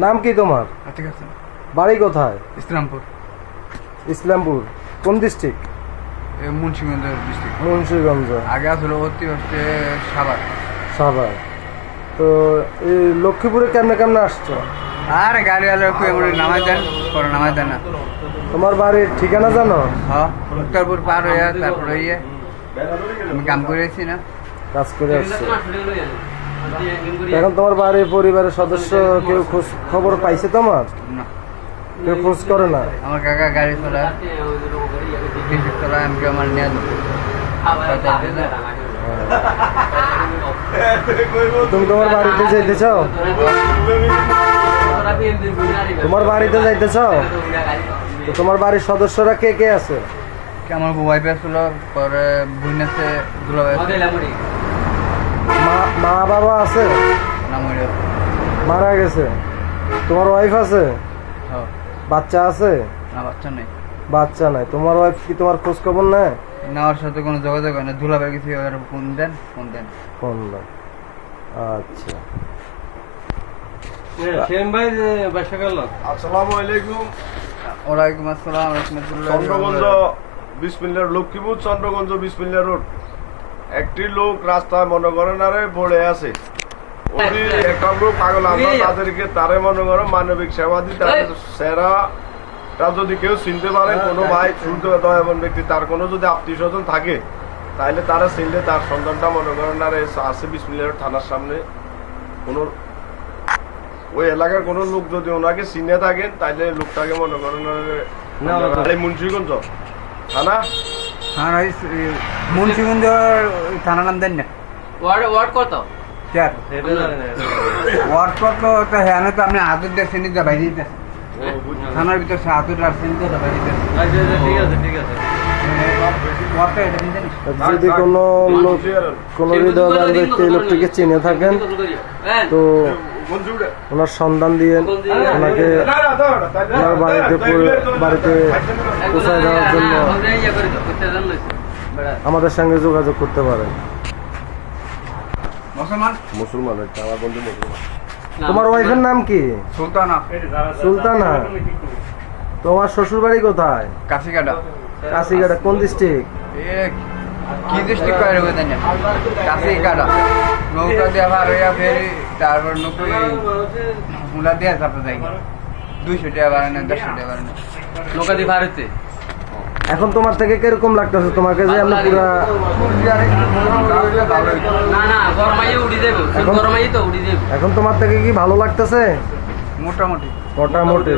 নাম কি তোমার? ঠিক আছে। বাড়ি কোথায়? ইসলামপুর। ইসলামপুর কোন ডিস্ট্রিক্ট? মুন্সিগঞ্জ ডিস্ট্রিক্ট। মুন্সিগঞ্জ। আগে আসলে অতি হচ্ছে সাভার। সাভার। তো এই লক্ষ্মীপুরে কেমনে কেমনে আসছো? আর গাড়ি আলো নামাই দেন, পরে নামাই দেন না। তোমার বাড়ির ঠিকানা জানো? হ্যাঁ, উত্তরপুর পার হইয়া তারপরে আমি কাম করেছি না, কাজ করে আসছো। এখন তোমার বাড়ির পরিবারের সদস্য কেউ খোঁজ খবর পাইছে তোমার? না। কেউ খোঁজ করে না? আমার কাকা গাড়ি চলা চলা আমি আমার নিয়ে তুমি তোমার বাড়িতে যাইতে চাও? তোমার বাড়িতে যাইতে চাও? তো তোমার বাড়ির সদস্যরা কে কে আছে? আমার ওয়াইফ আসছিল, পরে বোন আছে, দুলাভাই আছে। মা বাবা আছে? না, মরে আছে। মারা গেছে। তোমার ওয়াইফ আছে? হ্যাঁ। বাচ্চা আছে? না, বাচ্চা নেই। বাচ্চা নাই। তোমার ওয়াইফ কি তোমার খোঁজ খবর নেয়? না, ওর সাথে কোনো যোগাযোগ হয় না। দুলাভাই গেছি, ফোন দেন। ফোন না। আচ্ছা। আসসালামু আলাইকুম। ওয়ালাইকুম আসসালাম রাহমাতুল্লাহ। চন্দ্রগঞ্জ বিসমিল্লাহ, লক্ষ্মীপুর চন্দ্রগঞ্জ বিসমিল্লাহ রোড। একটি লোক রাস্তায় মনে করেন আরে পড়ে আছে। ওই একটা লোক পাগল, আমরা তাদেরকে তারে মনে করেন মানবিক সেবা দিই। তাদের সেরাটা যদি কেউ চিনতে পারে, কোনো ভাই শুনতে দয়াবান ব্যক্তি, তার কোনো যদি আত্মীয় স্বজন থাকে, তাহলে তারা চিনলে তার সন্তানটা মনে করেন আরে আছে বিসমিল্লাহ রোড থানার সামনে। কোনো ওই এলাকার কোনো লোক যদি ওনাকে চিনে থাকেন, তাহলে লোকটাকে মনে করেন মুন্সিগঞ্জ থানা। হ্যাঁ, মুন্সিগঞ্জ থানা নাম দেন না। ওয়ার্ড কত? চার। ওয়ার্ড কত? তো হ্যাঁ, তো আপনি হাতুর দিয়ে চিনি যা বাইরে দিতে থানার ভিতরে হাতুর আর চিনি তো বাইরে দিতে। ঠিক আছে। যদি কোনো লোক কোনো হৃদয়বান ব্যক্তি এই লোকটিকে চিনে থাকেন, তো ওনার সন্ধান দিয়ে ওনাকে ওনার বাড়িতে পৌঁছায় দেওয়ার জন্য আমাদের সঙ্গে যোগাযোগ করতে পারেন। মুসলমানের আমার বন্ধু মুসলমান। তোমার ওয়াইফের নাম কি? সুলতানা। সুলতানা। তোমার শ্বশুর বাড়ি কোথায়? কাশিকাটা। কাশিঘাটা কোন ডিস্ট্রিক্ট? কি ডিস্ট্রিক্ট করে দেন না? কাশিকাটা। নৌকা দিয়ে ভার হইয়া ফেরি, তারপর নৌকা মুলা দিয়ে তারপর যাই 200 টাকা বাড়ে না, 100 টাকা বাড়ে না। নৌকা দিয়ে ভার হচ্ছে। এখন তোমার থেকে কিরকম লাগতেছে? তোমাকে যে আমরা পুরা না গরমাইয়ে উড়ি দেবো, গরমাইয়ে তো উড়ি দেবো। এখন তোমার থেকে কি ভালো লাগতেছে? মোটামুটি। মোটামুটি।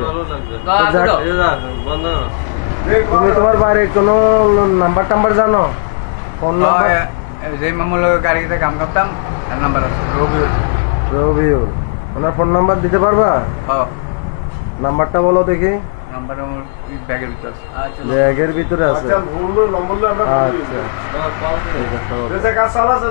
তুমি তোমার বাড়ির কোনো নাম্বার টাম্বার জানো? Phone number? যে মামুল গাড়িতে কাম করতাম, তার নাম্বার আছে রবিউল। ওনার ফোন নাম্বার দিতে পারবা? হ্যাঁ। নাম্বারটা বলো দেখি। নাম্বার আমার ব্যাগের ভিতরে আছে। ব্যাগের ভিতরে আছে। আচ্ছা, নম্বর আমরা আচ্ছা, ঠিক আছে। কাজ চালাচ্ছে।